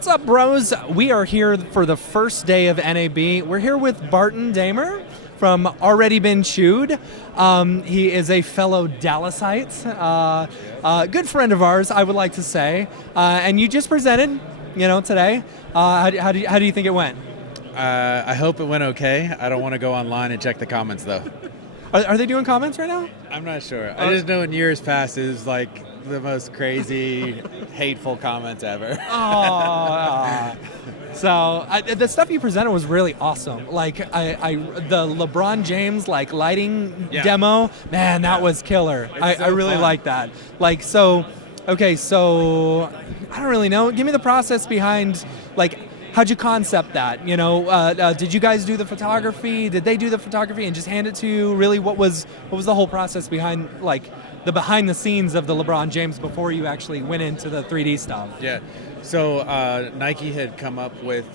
What's up, bros? We are here for the first day of NAB. We're here with Barton Damer from Alreadybeenchewed. He is a fellow Dallasite, good friend of ours, I would like to say. And you just presented, today. How do you think it went? I hope it went okay. I don't want to go online and check the comments, though. Are they doing comments right now? I'm not sure. I just know in years past it was like the most crazy, hateful comments ever. Oh, so the stuff you presented was really awesome. Like the LeBron James lighting demo, man, that was killer. I really like that. Okay, so I don't really know. Give me the process behind how'd you concept that? Did you guys do the photography? Did they do the photography and just hand it to you? Really, what was the whole process behind the behind the scenes of the LeBron James before you actually went into the 3D stuff? Yeah. So Nike had come up with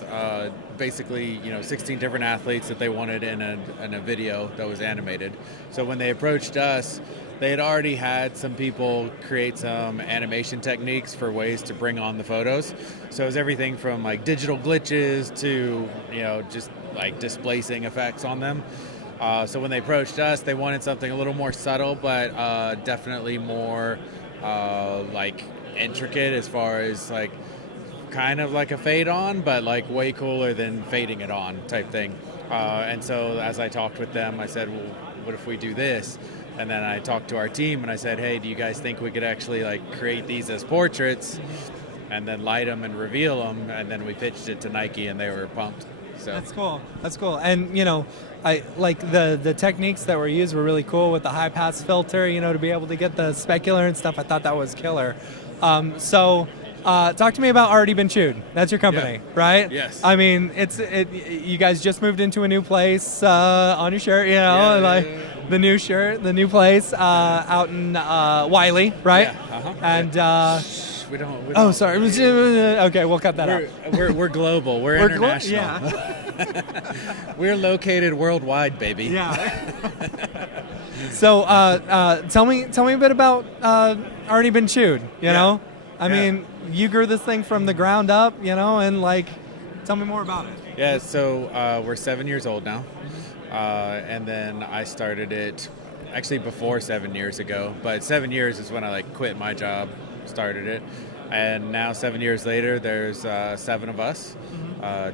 basically 16 different athletes that they wanted in a video that was animated. So when they approached us, they had already had some people create some animation techniques for ways to bring on the photos. So it was everything from digital glitches to just displacing effects on them. So when they approached us, they wanted something a little more subtle, but definitely more intricate as far as kind of like a fade on, but way cooler than fading it on type thing. And so as I talked with them, I said, well, what if we do this? And then I talked to our team and I said, hey, do you guys think we could actually create these as portraits and then light them and reveal them? And then we pitched it to Nike and they were pumped. So That's cool. And I like the techniques that were used were really cool with the high pass filter, to be able to get the specular and stuff. I thought that was killer. Talk to me about Alreadybeenchewed. That's your company, right? Yes. I mean, you guys just moved into a new place on your shirt, the new shirt, the new place out in Wiley, right? Yeah. Uh-huh. And we don't. oh, sorry. Okay, we'll cut that out. We're global. We're international. Yeah. We're located worldwide, baby. Yeah. So tell me a bit about Alreadybeenchewed. I mean, you grew this thing from the ground up, and tell me more about it. Yeah. So we're 7 years old now. And then I started it actually before 7 years ago, but 7 years is when I quit my job, started it. And now 7 years later, there's 7 of us,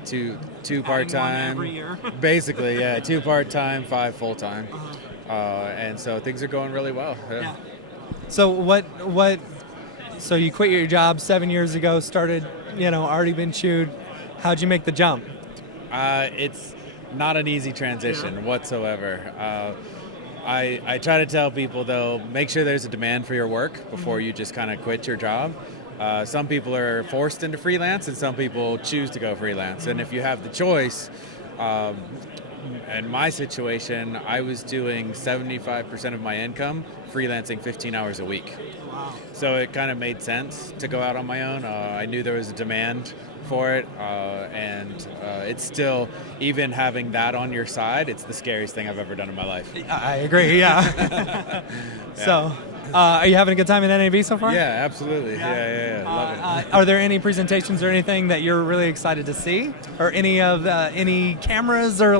two part-time, every year. Basically, yeah, 2 part-time, 5 full-time. And so things are going really well. Yeah. So so you quit your job 7 years ago, started, Alreadybeenchewed. How'd you make the jump? It's not an easy transition whatsoever. I try to tell people, though, make sure there's a demand for your work before you just kind of quit your job. Some people are forced into freelance and some people choose to go freelance. And if you have the choice, in my situation, I was doing 75% of my income freelancing 15 hours a week. Wow. So it kind of made sense to go out on my own. I knew there was a demand for it, and it's still, even having that on your side, it's the scariest thing I've ever done in my life. I agree, yeah. So, are you having a good time in NAB so far? Yeah, absolutely. Yeah. Love it. Are there any presentations or anything that you're really excited to see? Or any cameras or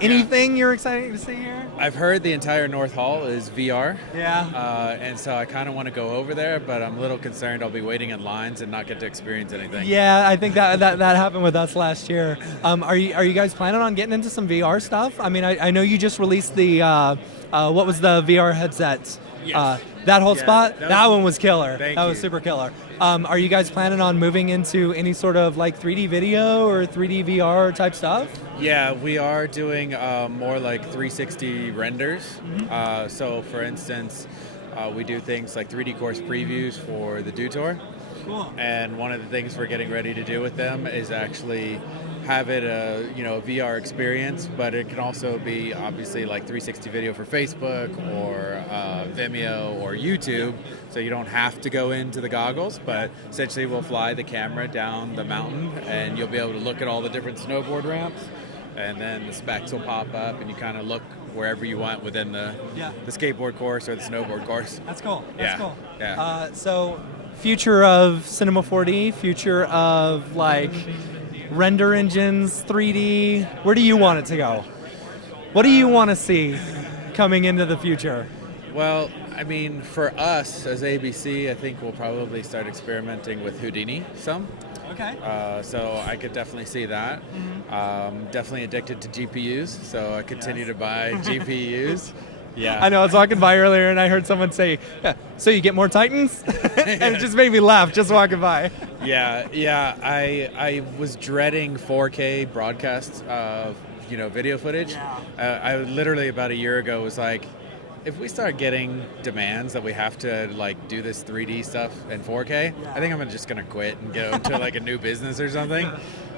anything you're excited to see here? I've heard the entire North Hall is VR. Yeah. And so I kind of want to go over there, but I'm a little concerned I'll be waiting in lines and not get to experience anything. Yeah, I think that happened with us last year. Are you guys planning on getting into some VR stuff? I mean, I know you just released the what was the VR headset? Yes. That whole spot, that one was killer. Thank that was you. super killer. Are you guys planning on moving into any sort of 3D video or 3D VR type stuff? Yeah, we are doing more 360 renders. So for instance, we do things like 3D course previews for the Do Tour. Cool. And one of the things we're getting ready to do with them is actually have it a VR experience, but it can also be obviously 360 video for Facebook or Vimeo or YouTube, so you don't have to go into the goggles, but essentially we'll fly the camera down the mountain and you'll be able to look at all the different snowboard ramps, and then the specs will pop up and you kind of look wherever you want within the skateboard course or the snowboard course. That's cool. That's cool. Yeah. So future of Cinema 4D, future of like render engines, 3D. Where do you want it to go? What do you want to see coming into the future? Well, I mean, for us as ABC, I think we'll probably start experimenting with Houdini some. Okay. So I could definitely see that. Definitely addicted to GPUs, so I continue to buy GPUs. Yeah. I know, I was walking by earlier and I heard someone say, yeah, so you get more Titans? And it just made me laugh just walking by. Yeah. I was dreading 4K broadcasts of, video footage. Yeah. I literally about a year ago was like, if we start getting demands that we have to like do this 3D stuff in 4K, I think I'm just gonna quit and go into like a new business or something.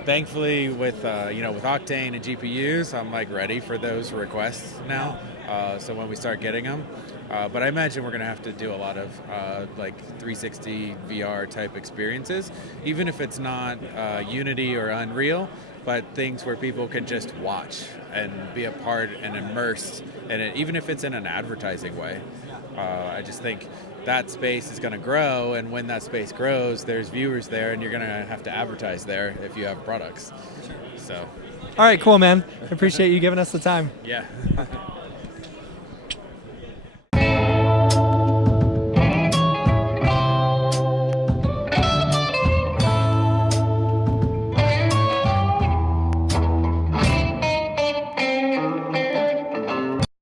Thankfully, with with Octane and GPUs, I'm like ready for those requests now. So when we start getting them, but I imagine we're gonna have to do a lot of like 360 VR type experiences, even if it's not Unity or Unreal, but things where people can just watch and be a part and immersed in it, even if it's in an advertising way. I just think that space is going to grow, and when that space grows, there's viewers there, and you're going to have to advertise there if you have products. So. All right, cool, man. I appreciate you giving us the time. Yeah.